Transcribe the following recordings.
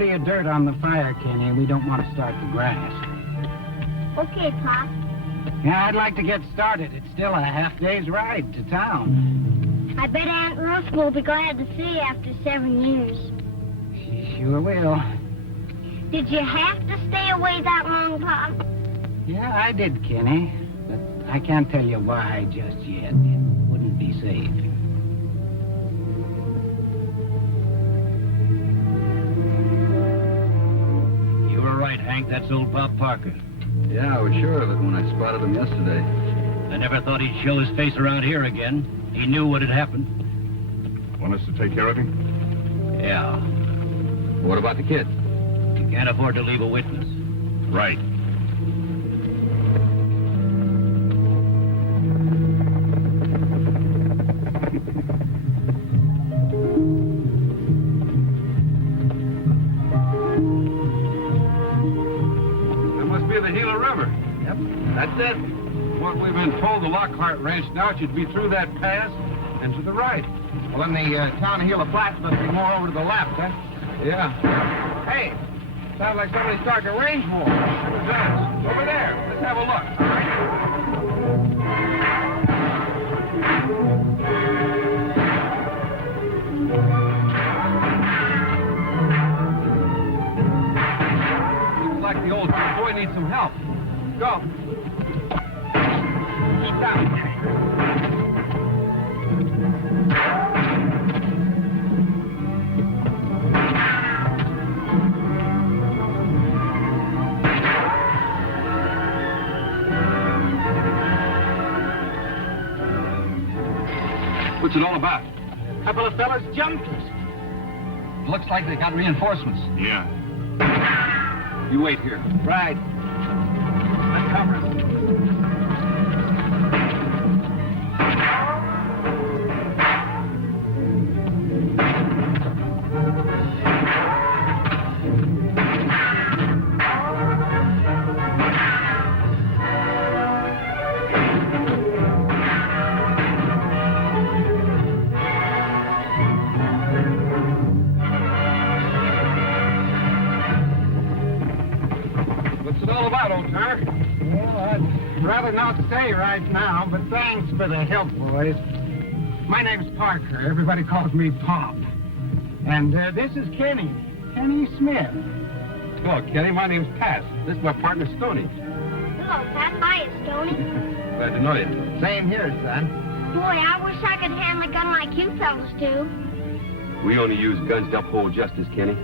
plenty of dirt on the fire, Kenny. We don't want to start the grass. Okay, Pop. Yeah, I'd like to get started. It's still a half-day's ride to town. I bet Aunt Ruth will be glad to see you after 7 years. She sure will. Did you have to stay away that long, Pop? Yeah, I did, Kenny. But I can't tell you why just yet. It wouldn't be safe. You were right, Hank. That's old Bob Parker. Yeah, I was sure of it when I spotted him yesterday. I never thought he'd show his face around here again. He knew what had happened. Want us to take care of him? Yeah. What about the kid? You can't afford to leave a witness. Right. That must be the Gila River. Yep. That's it. What we've been told, the Lockhart Ranch now should be through that pass and to the right. Well, then the town of Gila Flats must be more over to the left, huh? Yeah. Hey, sounds like somebody's starting a range war. Sure does. Over there. Let's have a look. Looks like the old boy needs some help. Go. Keep down. What's it all about? A couple of fellas jumped us. Looks like they got reinforcements. Yeah. You wait here. Right. Uncover. What's it all about, old tar? Well, I'd rather not say right now, but thanks for the help, boys. My name's Parker. Everybody calls me Pop. And this is Kenny. Kenny Smith. Hello, Kenny. My name's Pat. This is my partner, Stoney. Hello, Pat. Hiya, Stoney. Glad to know you. Same here, son. Boy, I wish I could handle a gun like you fellas do. We only use guns to uphold justice, Kenny.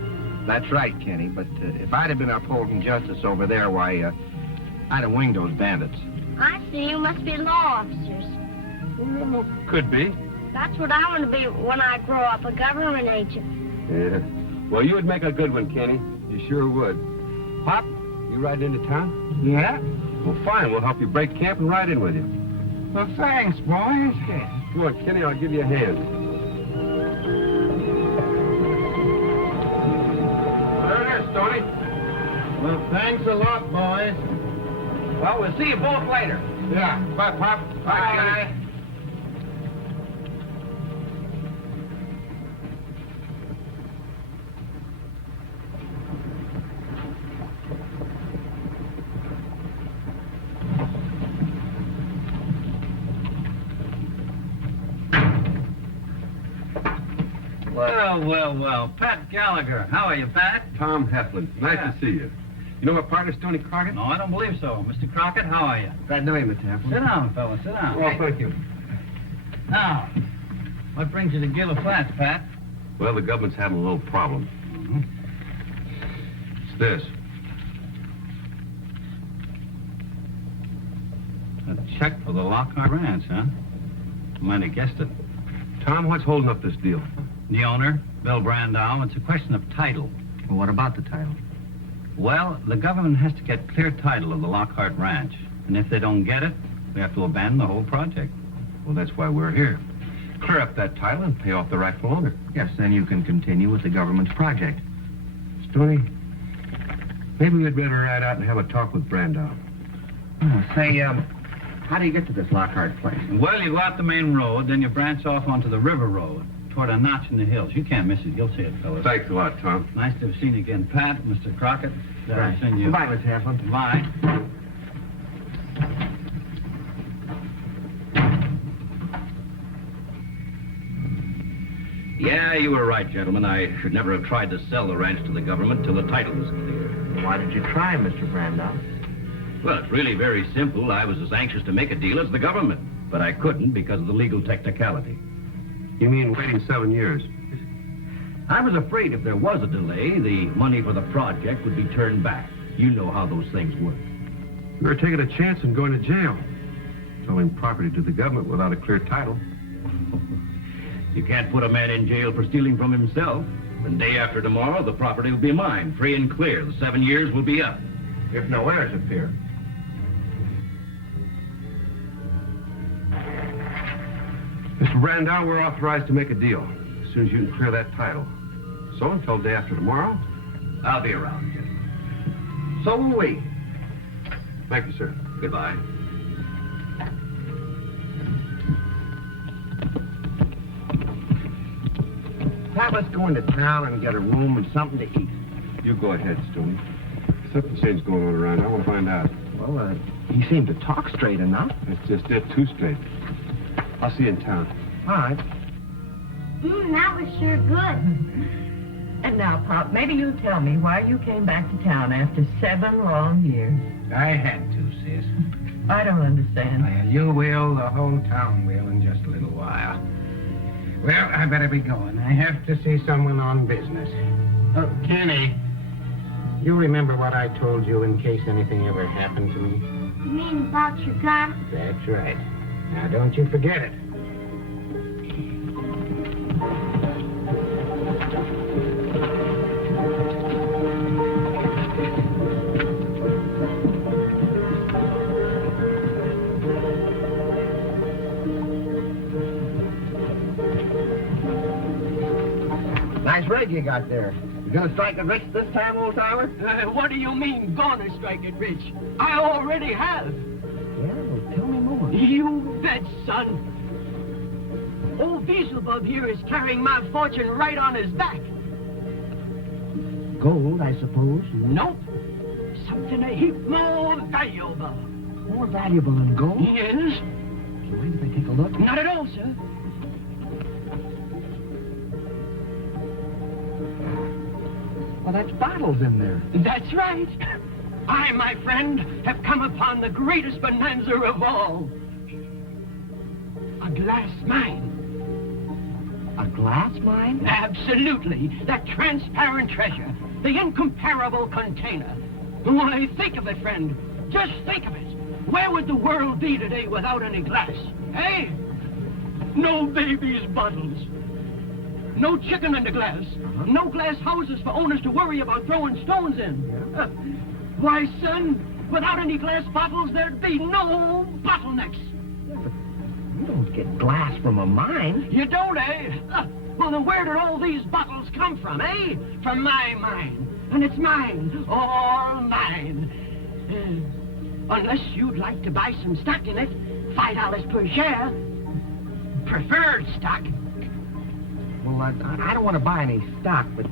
That's right, Kenny. But if I'd have been upholding justice over there, why, I'd have winged those bandits. I see you must be law officers. Well, could be. That's what I want to be when I grow up, a government agent. Yeah. Well, you would make a good one, Kenny. You sure would. Pop, you riding into town? Yeah? Well, fine. We'll help you break camp and ride in with you. Well, thanks, boys. Come on, Kenny. I'll give you a hand. There it is, Stoney. Well, thanks a lot, boys. Well, we'll see you both later. Yeah. Bye, Pop. Bye. Kenny. Well. Pat Gallagher. How are you, Pat? Tom Heflin. Nice to see you. You know my partner, Stoney Crockett? No, I don't believe so. Mr. Crockett, how are you? Glad to know you, Mr. Heflin. Sit down, fella. Sit down. Well, thank you. Now, what brings you to Gila Flats, Pat? Well, the government's having a little problem. It's this. A check for the Lockhart Ranch, huh? Might have guessed it. Tom, what's holding up this deal? The owner, Bill Brandow. It's a question of title. Well, what about the title? Well, the government has to get clear title of the Lockhart Ranch. And if they don't get it, we have to abandon the whole project. Well, that's why we're here. Clear up that title and pay off the rightful owner. Yes, then you can continue with the government's project. Stoney, maybe we'd better ride out and have a talk with Brandow. Say, how do you get to this Lockhart place? Well, you go out the main road, then you branch off onto the river road. toward a notch in the hills. You can't miss it. You'll see it, fellas. Thanks a lot, Tom. Nice to have seen you again. Pat, Mr. Crockett. I've seen you. Goodbye, Miss Hanson. Bye. Yeah, you were right, gentlemen. I should never have tried to sell the ranch to the government till the title was clear. Why did you try, Mr. Brandau? Well, it's really very simple. I was as anxious to make a deal as the government, but I couldn't because of the legal technicality. You mean waiting 7 years? I was afraid if there was a delay, the money for the project would be turned back. You know how those things work. You were taking a chance and going to jail. Selling property to the government without a clear title. You can't put a man in jail for stealing from himself. And day after tomorrow, the property will be mine, free and clear. The 7 years will be up. If no heirs appear. Mr. Brandau, we're authorized to make a deal as soon as you can clear that title. So until day after tomorrow, I'll be around, gentlemen. So will we. thank you, sir. Goodbye. Pat, let's go into town and get a room and something to eat. You go ahead, Stoney. Something strange going on around. I want to find out. Well, he seemed to talk straight enough. That's just it, too straight. I'll see you in town. All right. That was sure good. And now, Pop, maybe you'll tell me why you came back to town after 7 long years. I had to, sis. I don't understand. Well, you will, the whole town will in just a little while. Well, I better be going. I have to see someone on business. Oh, Kenny, you remember what I told you in case anything ever happened to me? You mean about your gun? That's right. Now, don't you forget it. Nice rig you got there. You gonna strike it rich this time, old timer? What do you mean, gonna strike it rich? I already have. Yeah, well, tell me more. You bet, son. Old Beelzebub here is carrying my fortune right on his back. Gold, I suppose. Nope. Something a heap more valuable. More valuable than gold? Yes? Do you mind if I take a look? Not at all, sir. Well, that's bottles in there. That's right. I, my friend, have come upon the greatest bonanza of all. A glass mine. A glass mine? Absolutely. That transparent treasure. The incomparable container. Why, think of it, friend. Just think of it. Where would the world be today without any glass? Hey? No babies' bottles. No chicken in the glass. No glass houses for owners to worry about throwing stones in. Why, son, without any glass bottles, there'd be no bottlenecks. You don't get glass from a mine. You don't, eh? Well, then where did all these bottles come from, eh? From my mine. And it's mine. All mine. Unless you'd like to buy some stock in it, $5 per share. Preferred stock. Well, I don't want to buy any stock, but...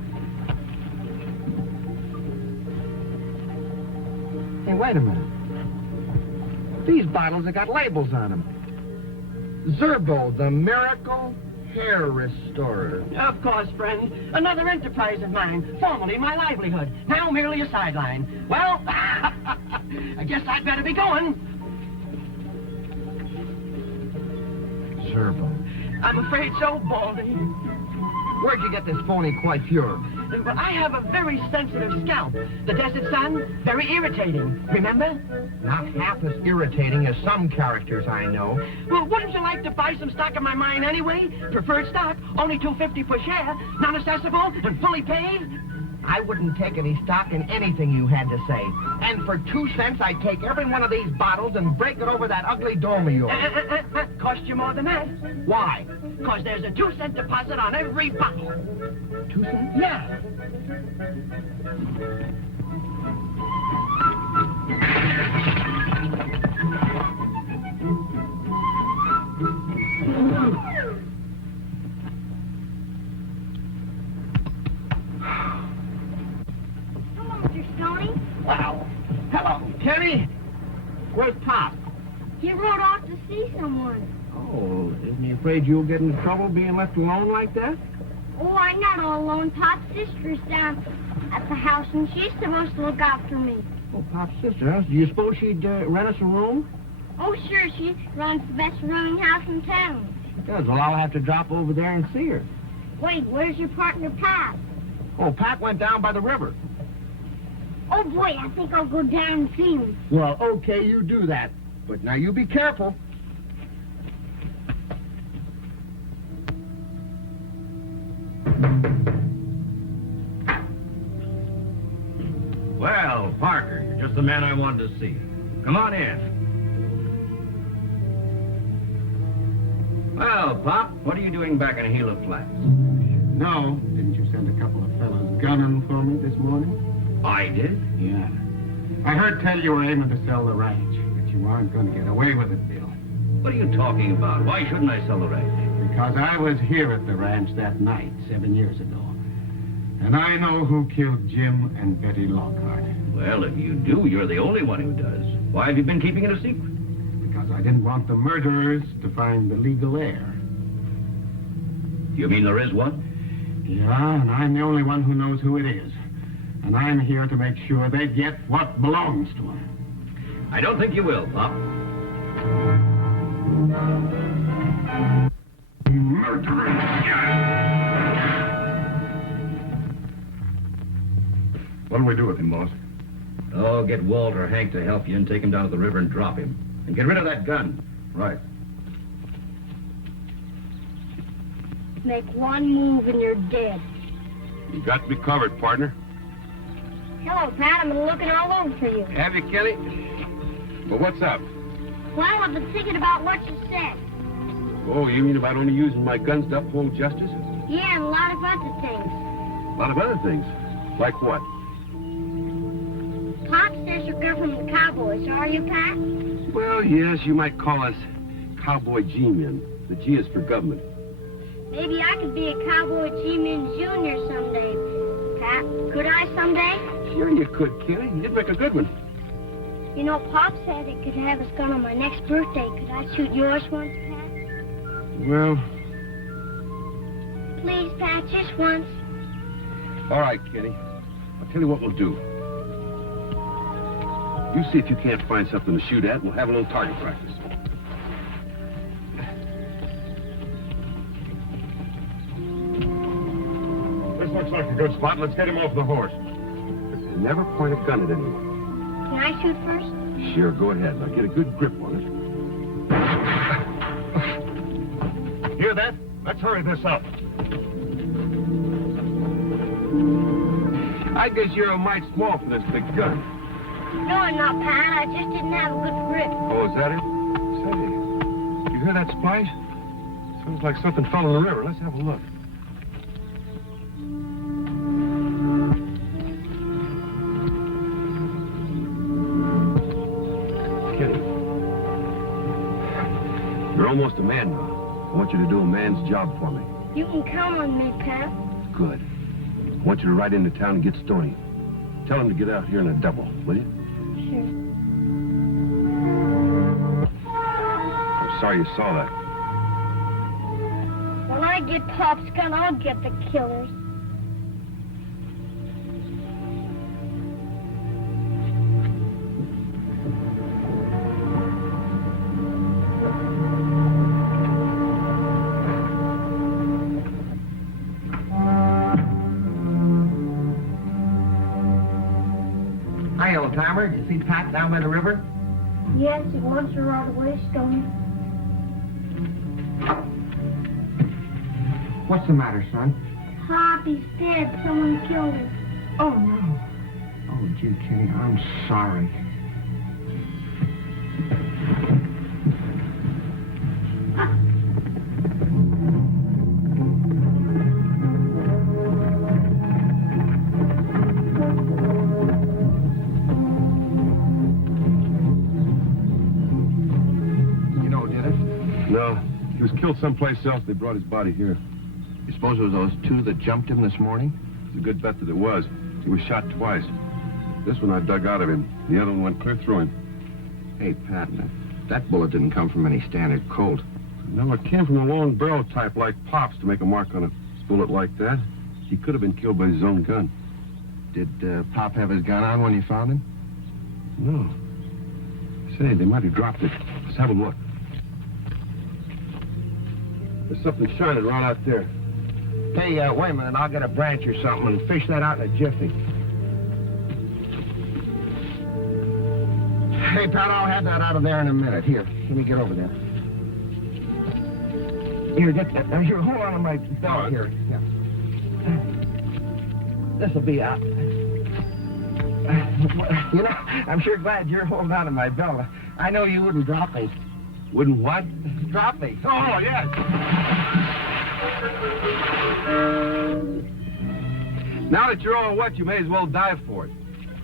Hey, wait a minute. These bottles have got labels on them. Zerbo, the Miracle Hair Restorer. Of course, friend. Another enterprise of mine. Formerly my livelihood. Now merely a sideline. Well, I guess I'd better be going. Zerbo. I'm afraid so, Baldy. Where'd you get this phony coiffure? But I have a very sensitive scalp. The desert sun, very irritating. Remember? Not half as irritating as some characters I know. Well, wouldn't you like to buy some stock in my mine anyway? Preferred stock, only $2.50 per share, non-assessable and fully paid. I wouldn't take any stock in anything you had to say. And for 2 cents, I'd take every one of these bottles and break it over that ugly dome of yours. Cost you more than that. Why? Because there's a 2-cent deposit on every bottle. 2 cents? Yeah. Wow. Hello, Kenny. Where's Pop? He rode off to see someone. Oh, isn't he afraid you'll get into trouble being left alone like that? Oh, I'm not all alone. Pop's sister's down at the house, and she's supposed to look after me. Oh, Pop's sister, huh? Do you suppose she'd rent us a room? Oh, sure, she runs the best rooming house in town. She does. Well, I'll have to drop over there and see her. Wait, where's your partner, Pat? Oh, Pat went down by the river. Oh, boy, I think I'll go down and see him. Well, okay, you do that. But now you be careful. Well, Parker, you're just the man I wanted to see. Come on in. Well, Pop, what are you doing back in Gila Flats? No, didn't you send a couple of fellows gunning for me this morning? I did? Yeah. I heard tell you were aiming to sell the ranch, but you aren't going to get away with it, Bill. What are you talking about? Why shouldn't I sell the ranch? Because I was here at the ranch that night 7 years ago. And I know who killed Jim and Betty Lockhart. Well, if you do, you're the only one who does. Why have you been keeping it a secret? Because I didn't want the murderers to find the legal heir. You mean there is one? Yeah, and I'm the only one who knows who it is. And I'm here to make sure they get what belongs to them. I don't think you will, Pop. Murderers! What do we do with him, boss? Oh, get Walt or Hank to help you and take him down to the river and drop him. And get rid of that gun. Right. Make one move and you're dead. You got to be covered, partner. Hello, Pat. I've been looking all over for you. Have you, Kelly? Well, what's up? Well, I've been thinking about what you said. Oh, you mean about only using my guns to uphold justice? Yeah, and a lot of other things. A lot of other things. Like what? Pop says you're good from the Cowboys, are you, Pat? Well, yes, you might call us Cowboy G-men. The G is for government. Maybe I could be a Cowboy G-Man Jr. someday, Pat. Could I someday? Sure you could, Kelly. You'd make a good one. You know, Pop said it could have us gun on my next birthday. Could I shoot yours once, Pat? Well, Please, Pat, just once. all right, Kenny. I'll tell you what we'll do. You see if you can't find something to shoot at, and we'll have a little target practice. This looks like a good spot. Let's get him off the horse. And never point a gun at anyone. Can I shoot first? Sure, go ahead. Now get a good grip on it. Hear that? Let's hurry this up. I guess you're a mite small for this big gun. No, I'm not, Pat. I just didn't have a good grip. Oh, is that it? Say, you hear that splash? Sounds like something fell in the river. Let's have a look. Kenny, you're almost a man now. I want you to do a man's job for me. You can count on me, Pat. Good. I want you to ride into town and get Stoney. Tell him to get out here in a double, will you? Sure. I'm sorry you saw that. When I get Pop's gun, I'll get the killers. Hi, old-timer. Did you see Pat down by the river? Yes, he wants to ride away, Stone. What's the matter, son? Pop, he's dead. Someone killed him. Oh, no. Oh, gee, Kenny, I'm sorry. You know, did it? No, he was killed someplace else. They brought his body here. You suppose it was those two that jumped him this morning? It's a good bet that it was. He was shot twice. This one I dug out of him. The other one went clear through him. Hey, Pat, that bullet didn't come from any standard Colt. No, it came from a long barrel type like Pop's to make a mark on a bullet like that. He could have been killed by his own gun. Did Pop have his gun on when you found him? No. Say, they might have dropped it. Let's have a look. There's something shining right out there. Hey, wait a minute. I'll get a branch or something and fish that out in a jiffy. Hey, Pat, I'll have that out of there in a minute. Here, let me get over there. Here, get that. Here, hold on to my belt here. Yeah. This'll be out. You know, I'm sure glad you're holding on to my belt. I know you wouldn't drop me. Wouldn't what? Drop me. Oh, yes. Now that you're all wet, you may as well dive for it.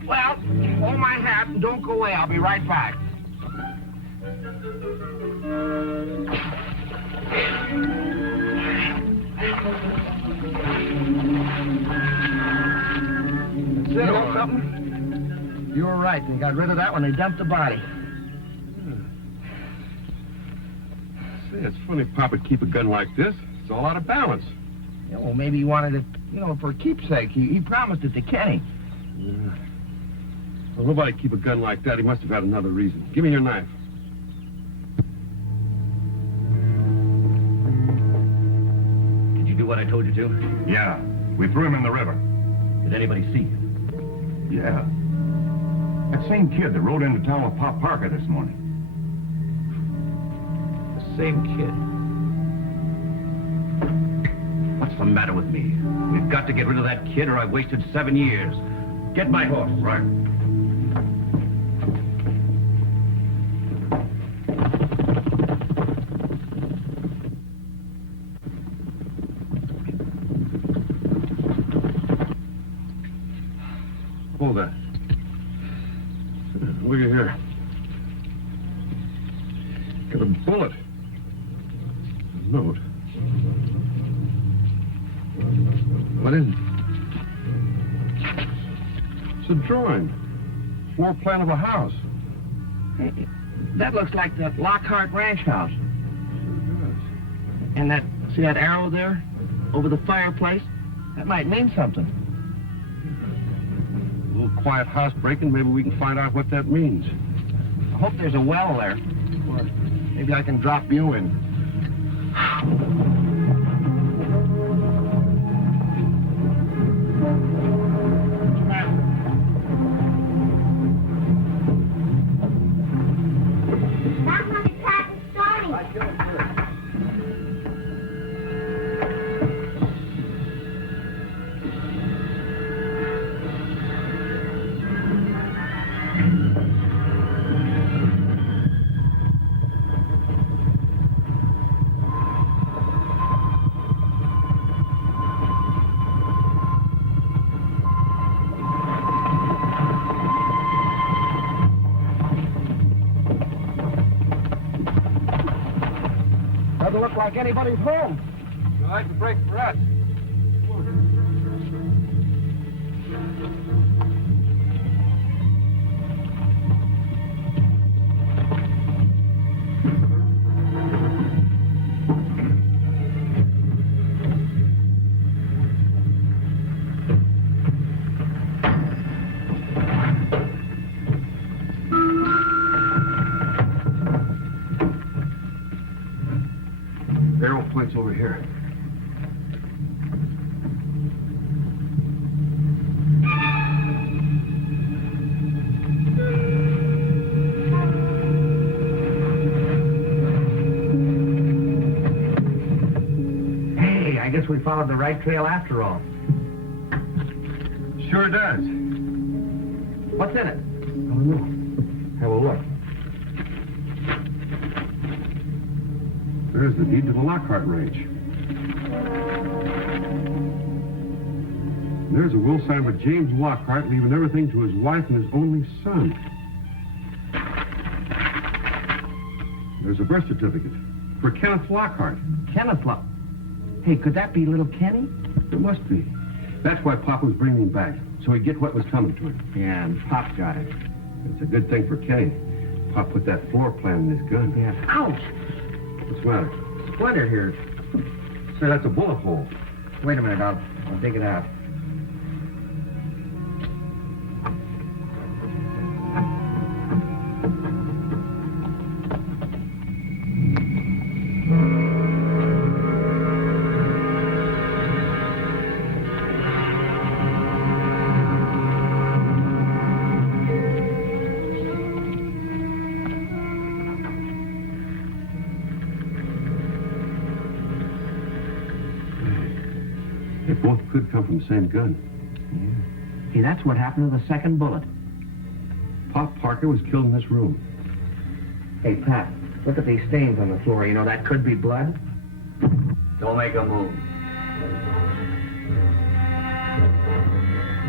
Well, hold my hat and don't go away. I'll be right back. You know something? You were right. They got rid of that when they dumped the body. Say, it's funny Pop would keep a gun like this. It's all out of balance. Yeah, well, maybe he wanted it, you know, for keepsake. He promised it to Kenny. Yeah. Well, nobody keep a gun like that. He must have had another reason. Give me your knife. Did you do what I told you to? Yeah, we threw him in the river. Did anybody see you? Yeah. That same kid that rode into town with Pop Parker this morning. The same kid. What's the matter with me? We've got to get rid of that kid or I've wasted 7 years. Get my horse. Right. Hold that. Look at here. Got a bullet. A note. What is it? It's a drawing. Floor plan of a house. Hey, that looks like the Lockhart Ranch house. Sure And that, see that arrow there? Over the fireplace? That might mean something. does. A little quiet house breaking. Maybe we can find out what that means. I hope there's a well there. Or maybe I can drop you in. That one is Pat and Stoney. Doesn't look like anybody's home. You like to break for us? Arrow points over here. Hey, I guess we followed the right trail after all. Sure does. What's in it? I don't know. Have a look. There's the deed to the Lockhart Ranch. There's a will signed by James Lockhart, leaving everything to his wife and his only son. There's a birth certificate for Kenneth Lockhart. Kenneth Hey, could that be little Kenny? It must be. That's why Pop was bringing him back. so he'd get what was coming to him. Yeah, and Pop got it. It's a good thing for Kenny. Pop put that floor plan in his gun. Yeah. Ouch! What's the matter? Splinter here. Sir, that's a bullet hole. Wait a minute, I'll dig it out. They both could come from the same gun. Yeah. See, that's what happened to the second bullet. Pop Parker was killed in this room. Hey, Pat, look at these stains on the floor. You know, that could be blood. Don't make a move.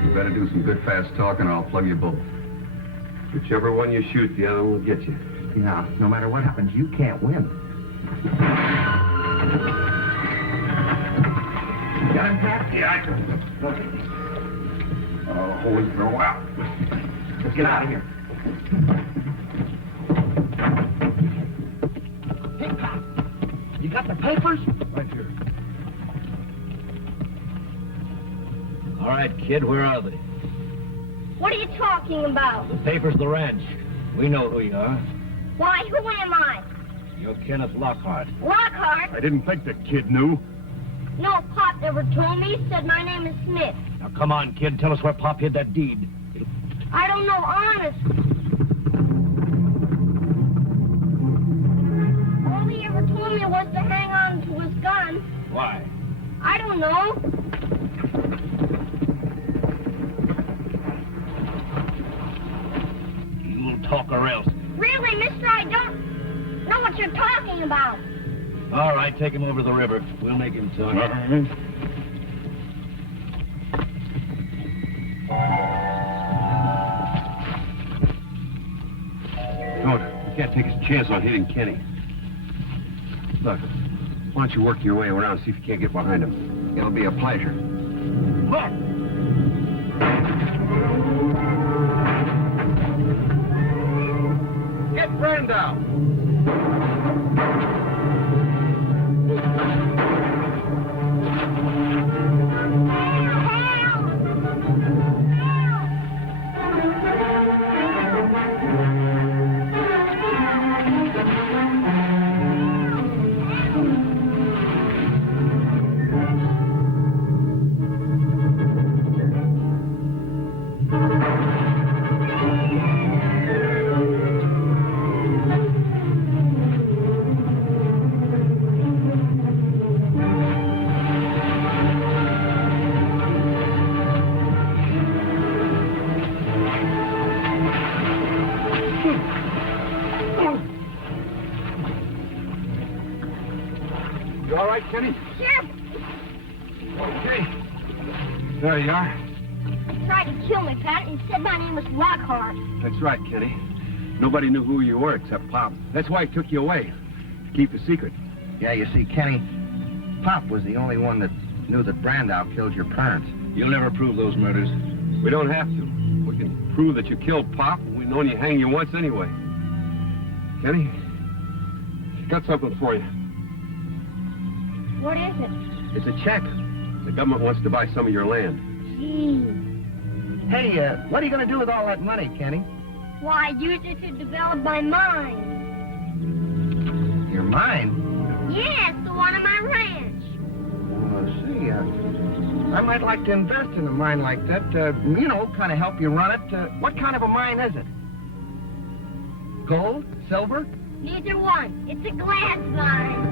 You better do some good fast talking or I'll plug you both. Whichever one you shoot, the other one will get you. Yeah, no matter what happens, you can't win. Got him, Pat? Yeah, I can. Oh, holy throw out. Let's get out of here. Hey, Pop, you got the papers? Right here. All right, kid, where are they? What are you talking about? The papers of the ranch. We know who you are. Why, who am I? You're Kenneth Lockhart. Lockhart? I didn't think the kid knew. No, Pop never told me. He said my name is Smith. Now, come on, kid. Tell us where Pop hid that deed. I don't know, honest. All he ever told me was to hang on to his gun. Why? I don't know. You'll talk or else. Really, mister, I don't know what you're talking about. All right, take him over to the river. We'll make him talk. No, we can't take a chance on hitting Kenny. Look, why don't you work your way around and see if you can't get behind him? It'll be a pleasure. Look! Get Brandau! You all right, Kenny? Sure, Okay. There you are. he tried to kill me, Pat, and he said my name was Lockhart. That's right, Kenny. Nobody knew who you were except Pop. That's why he took you away, to keep the secret. Yeah, you see, Kenny, Pop was the only one that knew that Brandau killed your parents. You'll never prove those murders. We don't have to. We can prove that you killed Pop, and we've known you hang you once anyway. Kenny, I got something for you. What is it? It's a check. The government wants to buy some of your land. Gee. Hey, what are you going to do with all that money, Kenny? Why, use it to develop my mind. Your mind? Yes, the one on my ranch. I might like to invest in a mine like that. You know, kind of help you run it. What kind of a mine is it? Gold? Silver? Neither one. It's a glass mine.